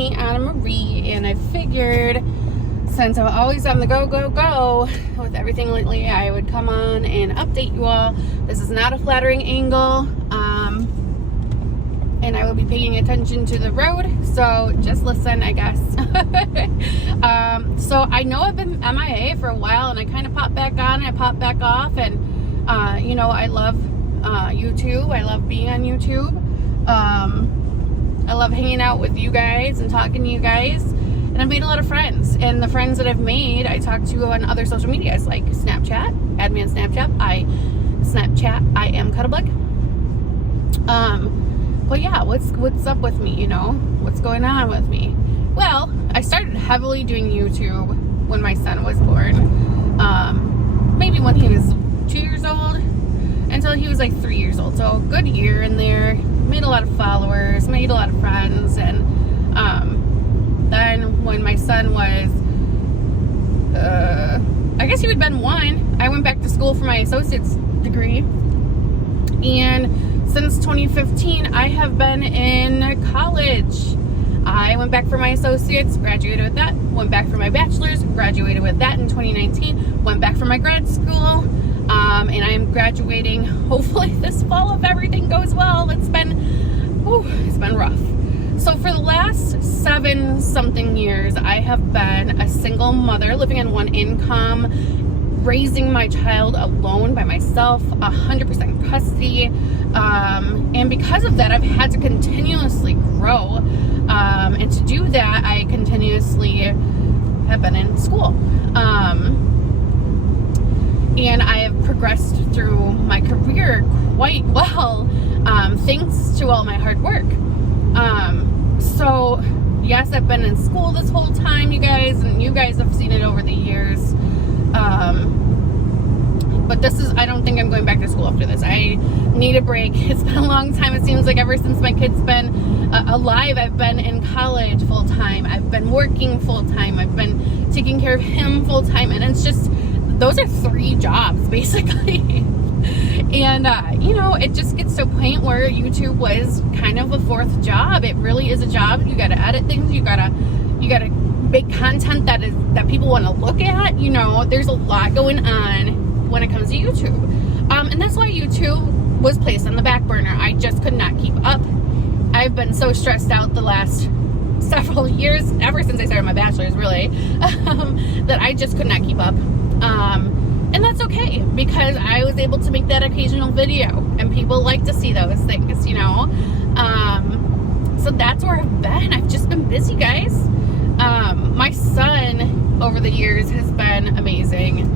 me, Anna Marie, and I figured since I'm always on the go with everything lately, I would come on and update you all. This is not a flattering angle, and I will be paying attention to the road, so just listen, I guess. So I know I've been MIA for a while, and I kind of pop back on and I pop back off, and you know, I love YouTube. I love being on YouTube. I love hanging out with you guys and talking to you guys, and I've made a lot of friends, and the friends that I've made I talk to on other social medias like Snapchat. Add me on Snapchat. I am Cuddleblick. But yeah, what's up with me, you know? What's going on with me? Well, I started heavily doing YouTube when my son was born. Maybe when he was 2 years old until he was like 3 years old. So a good year in there. Made a lot of followers, made a lot of friends, and then when my son was, I guess he would have been 1, I went back to school for my associate's degree, and since 2015, I have been in college. I went back for my associates, graduated with that, went back for my bachelor's, graduated with that in 2019, went back for my grad school, and I am graduating hopefully this fall if everything goes well. It's been rough. So for the last 7-something years, I have been a single mother living on one income, raising my child alone by myself, 100% custody, and because of that, I've had to continuously grow, and to do that, I continuously have been in school. And I have progressed through my career quite well, thanks to all my hard work. So yes, I've been in school this whole time, you guys, and you guys have seen it over the years. But I don't think I'm going back to school after this. I need a break. It's been a long time. It seems like ever since my kid's been alive, I've been in college full time. I've been working full time. I've been taking care of him full time. And it's just, those are 3 jobs basically. And, you know, it just gets to a point where YouTube was kind of a 4th job. It really is a job. You got to edit things. You got to make content that people want to look at. You know, there's a lot going on when it comes to YouTube. And that's why YouTube was placed on the back burner. I just could not keep up. I've been so stressed out the last several years, ever since I started my bachelor's, really, that I just could not keep up. And that's okay, because I was able to make that occasional video, and people like to see those things, you know. So that's where I've been. I've just been busy, guys. My son, over the years, has been amazing.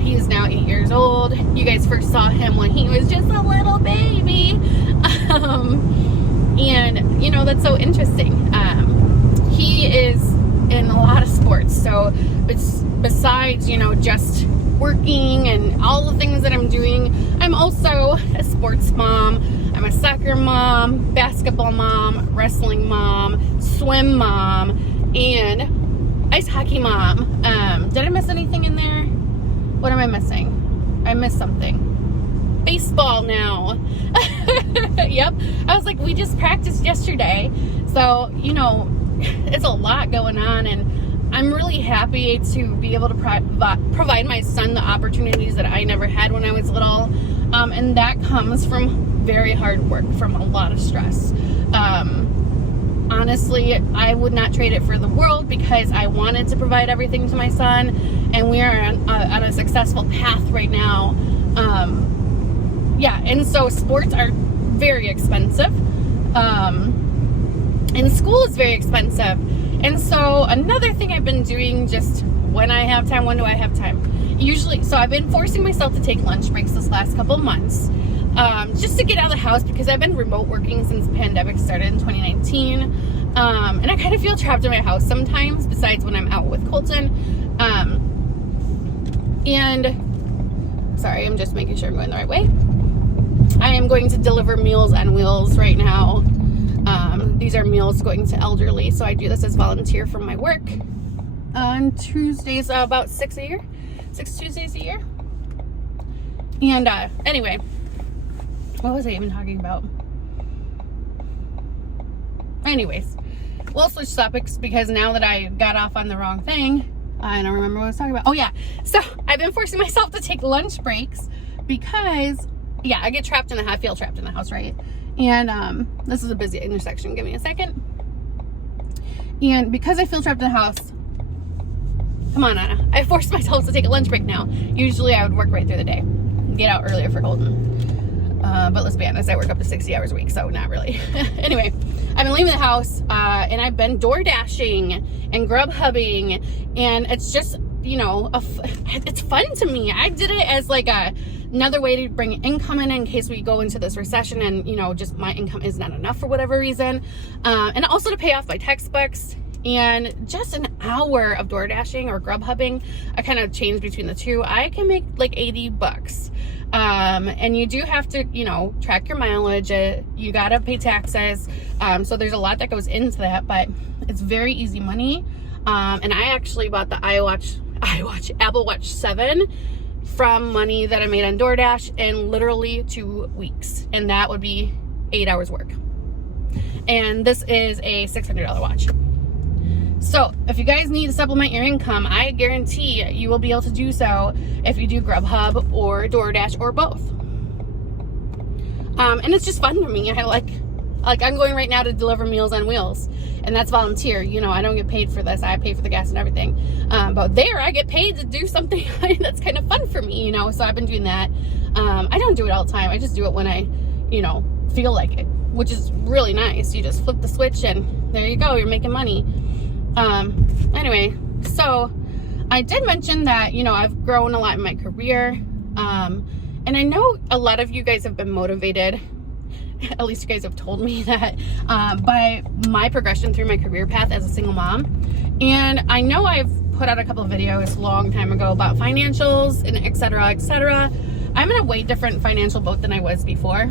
He is now 8 years old. You guys first saw him when he was just a little baby. And, you know, that's so interesting. He is in a lot of sports. So besides, you know, just working and all the things that I'm doing, I'm also a sports mom. I'm a soccer mom, basketball mom, wrestling mom, swim mom, and ice hockey mom. Did I miss anything in there? What am I missing? I missed something. Baseball now. Yep. I was like, we just practiced yesterday. So, you know, it's a lot going on, and I'm really happy to be able to provide my son the opportunities that I never had when I was little. And that comes from very hard work, from a lot of stress. Honestly, I would not trade it for the world, because I wanted to provide everything to my son, and we are on a successful path right now. Yeah, and so sports are very expensive, and school is very expensive. And so another thing I've been doing, just when I have time, when do I have time? Usually, so I've been forcing myself to take lunch breaks this last couple of months, just to get out of the house, because I've been remote working since the pandemic started in 2019, and I kind of feel trapped in my house sometimes, besides when I'm out with Colton. And sorry, I'm just making sure I'm going the right way. I am going to deliver Meals on Wheels right now. These are meals going to elderly, so I do this as volunteer from my work on Tuesdays, about 6 Tuesdays a year. And anyway, what was I even talking about? Anyways, we'll switch topics because now that I got off on the wrong thing, I don't remember what I was talking about. Oh yeah, so I've been forcing myself to take lunch breaks because, yeah, I get trapped in the house, feel trapped in the house, right? And this is a busy intersection. Give me a second. And because I feel trapped in the house, come on, Anna, I forced myself to take a lunch break now. Usually I would work right through the day, get out earlier for Golden. But let's be honest, I work up to 60 hours a week, so not really. Anyway, I've been leaving the house and I've been door dashing and Grubhubbing, and it's just, you know, it's fun to me. I did it as like another way to bring income in case we go into this recession and, you know, just my income is not enough for whatever reason. And also to pay off my textbooks. And just an hour of door dashing or Grubhubbing, I kind of changed between the two. I can make like $80. And you do have to, you know, track your mileage. You got to pay taxes. So there's a lot that goes into that, but it's very easy money. And I actually bought the Apple Watch 7 from money that I made on DoorDash in literally 2 weeks. And that would be 8 hours work. And this is a $600 watch. So if you guys need to supplement your income, I guarantee you will be able to do so if you do Grubhub or DoorDash or both. And it's just fun for me. I like I'm going right now to deliver Meals on Wheels, and that's volunteer. You know, I don't get paid for this. I pay for the gas and everything. But there I get paid to do something that's kind of fun for me, you know, so I've been doing that. I don't do it all the time. I just do it when I, you know, feel like it, which is really nice. You just flip the switch and there you go. You're making money. Anyway, so I did mention that, you know, I've grown a lot in my career. And I know a lot of you guys have been motivated, at least you guys have told me that, by my progression through my career path as a single mom. And I know I've put out a couple of videos a long time ago about financials and et cetera, et cetera. I'm in a way different financial boat than I was before.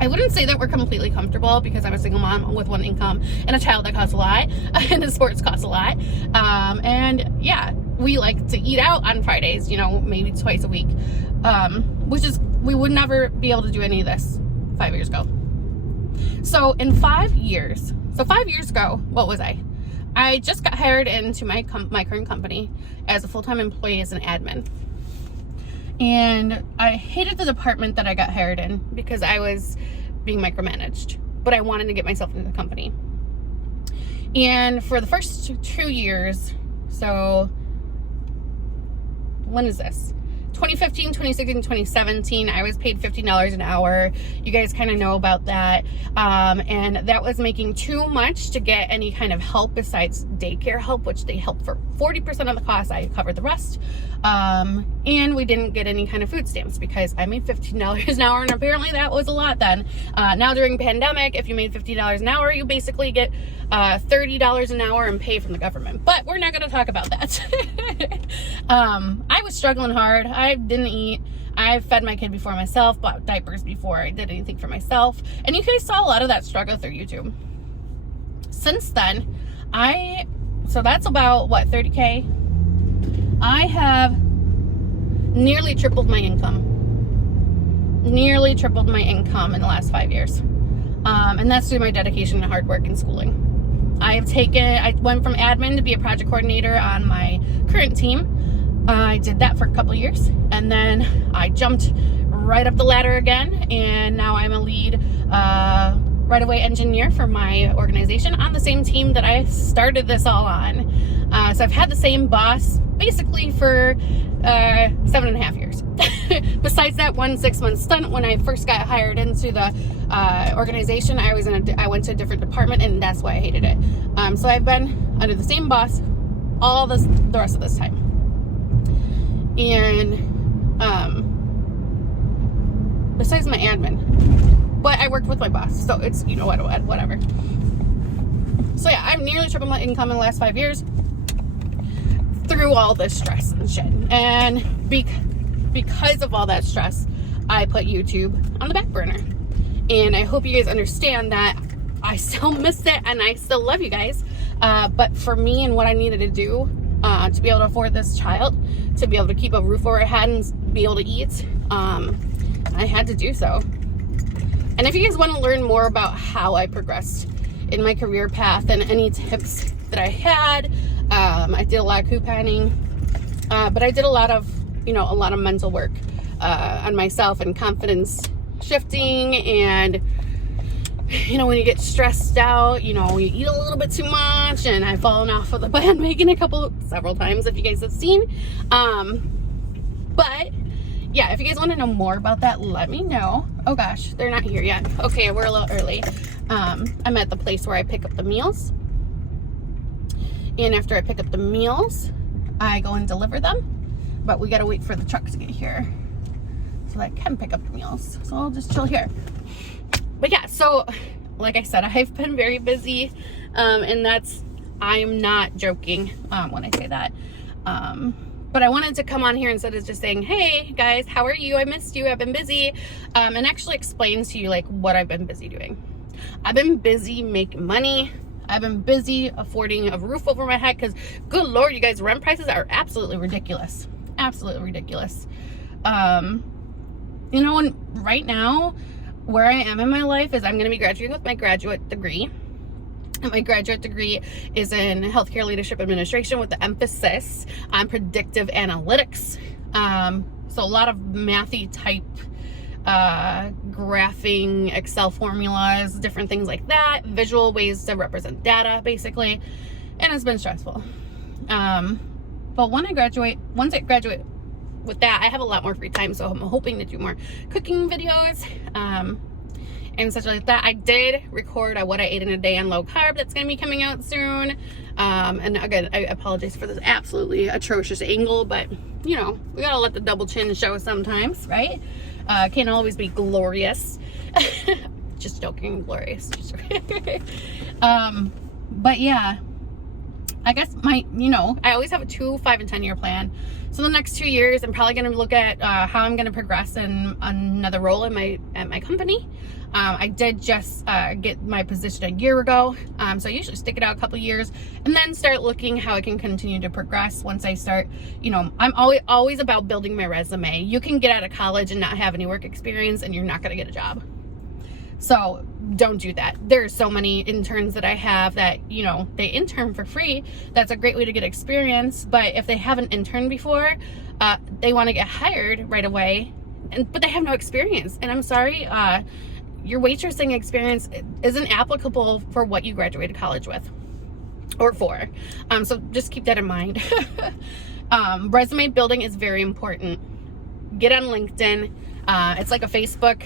I wouldn't say that we're completely comfortable because I'm a single mom with one income and a child that costs a lot and the sports costs a lot. And yeah, we like to eat out on Fridays, you know, maybe twice a week, which is, we would never be able to do any of this 5 years ago. So in 5 years, so 5 years ago, what was I? I just got hired into my current company as a full-time employee as an admin. And I hated the department that I got hired in because I was being micromanaged, but I wanted to get myself into the company. And for the first 2 years, so when is this? 2015, 2016, 2017, I was paid $15 an hour. You guys kind of know about that. And that was making too much to get any kind of help besides daycare help, which they helped for 40% of the cost. I covered the rest. And we didn't get any kind of food stamps because I made $15 an hour, and apparently that was a lot then. Now during pandemic, if you made $50 an hour, you basically get $30 an hour and pay from the government. But we're not going to talk about that. I was struggling hard. I didn't eat. I fed my kid before myself, bought diapers before I did anything for myself. And you guys saw a lot of that struggle through YouTube. Since then, so that's about, what, 30K? I have nearly tripled my income. Nearly tripled my income in the last 5 years. And that's through my dedication and hard work and schooling. I went from admin to be a project coordinator on my current team. I did that for a couple years, and then I jumped right up the ladder again, and now I'm a lead right-of-way engineer for my organization on the same team that I started this all on. So I've had the same boss basically for 7.5 years. Besides that 1 6-month stint when I first got hired into the organization, I went to a different department, and that's why I hated it. So I've been under the same boss all the rest of this time. And besides my admin, but I worked with my boss, so it's, you know what, whatever. So yeah, I've nearly tripled my income in the last 5 years through all this stress and shit. And because of all that stress, I put YouTube on the back burner. And I hope you guys understand that I still miss it and I still love you guys. But for me and what I needed to do to be able to afford this child, to be able to keep a roof over our head and be able to eat, I had to do so. And if you guys want to learn more about how I progressed in my career path and any tips that I had. I did a lot of couponing, but I did a lot of mental work on myself and confidence shifting. And when you get stressed out, you eat a little bit too much, and I've fallen off of the bandwagon several times, if you guys have seen. But yeah, if you guys want to know more about that, let me know. Oh gosh, they're not here yet. Okay, we're a little early. I'm at the place where I pick up the meals. And after I pick up the meals, I go and deliver them. But we gotta wait for the truck to get here so that I can pick up the meals. So I'll just chill here. But yeah, so like I said, I've been very busy. And I'm not joking when I say that. But I wanted to come on here instead of just saying, hey guys, how are you? I missed you. I've been busy. And actually explain to you like what I've been busy doing. I've been busy making money. I've been busy affording a roof over my head because, good Lord, you guys, rent prices are absolutely ridiculous. Absolutely ridiculous. And right now, where I am in my life is I'm going to be graduating with my graduate degree. And my graduate degree is in healthcare leadership administration with the emphasis on predictive analytics. So a lot of mathy type graphing, Excel formulas, different things like that, visual ways to represent data basically. And it's been stressful. But once I graduate with that, I have a lot more free time. So I'm hoping to do more cooking videos, and such like that. I did record a what I ate in a day on low carb that's going to be coming out soon. And again, I apologize for this absolutely atrocious angle, but we gotta let the double chin show sometimes, right? Can't always be glorious. Just joking, glorious. But yeah, I guess I always have a 2, 5, and 10 year plan. So the next 2 years, I'm probably going to look at how I'm going to progress in another role at my company. I did just get my position a year ago. So I usually stick it out a couple years and then start looking how I can continue to progress once I start, I'm always about building my resume. You can get out of college and not have any work experience and you're not going to get a job. So don't do that. There's so many interns that I have that, they intern for free. That's a great way to get experience. But if they haven't interned before, they want to get hired right away, but they have no experience. And I'm sorry, your waitressing experience isn't applicable for what you graduated college with or for. So just keep that in mind. Resume building is very important. Get on LinkedIn. It's like a Facebook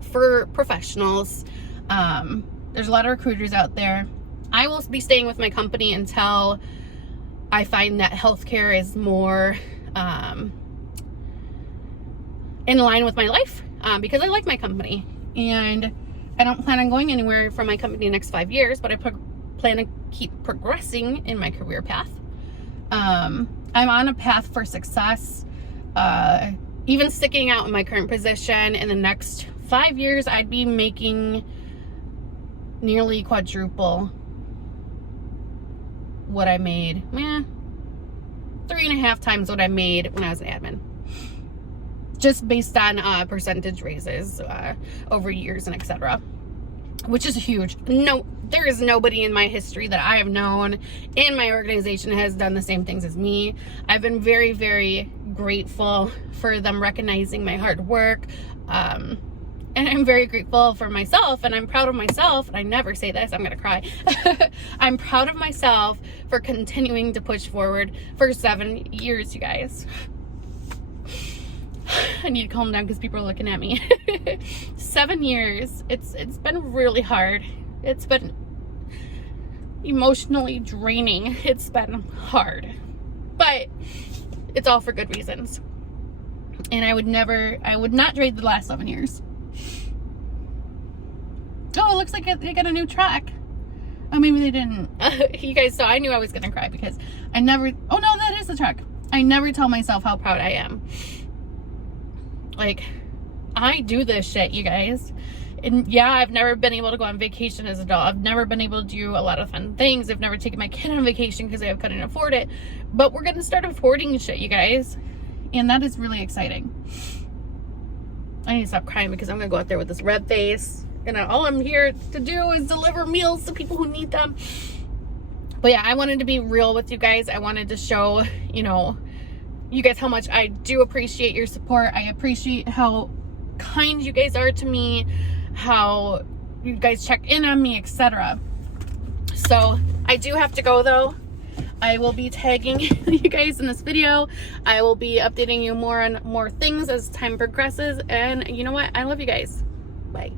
for professionals. There's a lot of recruiters out there. I will be staying with my company until I find that healthcare is more in line with my life, because I like my company and I don't plan on going anywhere from my company in the next 5 years, but I plan to keep progressing in my career path. I'm on a path for success. Even sticking out in my current position, in the next 5 years, I'd be making nearly quadruple what I made. 3.5 times what I made when I was an admin. Just based on percentage raises over years and etc. Which is huge. No, there is nobody in my history that I have known in my organization has done the same things as me. I've been very, very grateful for them recognizing my hard work. And I'm very grateful for myself, and I'm proud of myself. And I never say this, I'm gonna cry. I'm proud of myself for continuing to push forward for 7 years, you guys. I need to calm down because people are looking at me. 7 years. It's been really hard. It's been emotionally draining. It's been hard, but it's all for good reasons. And I would not trade the last 7 years. Oh, it looks like they got a new truck. Oh, maybe they didn't. You guys saw, I knew I was going to cry because oh no, that is the truck. I never tell myself how proud I am. Like, I do this shit, you guys. And yeah, I've never been able to go on vacation as an adult. I've never been able to do a lot of fun things. I've never taken my kid on vacation because I couldn't afford it. But we're going to start affording shit, you guys. And that is really exciting. I need to stop crying because I'm going to go out there with this red face and all I'm here to do is deliver meals to people who need them. But yeah, I wanted to be real with you guys. I wanted to show, you know, you guys how much I do appreciate your support. I appreciate how kind you guys are to me, how you guys check in on me, etc. So I do have to go though. I will be tagging you guys in this video. I will be updating you more on more things as time progresses. And you know what? I love you guys. Bye.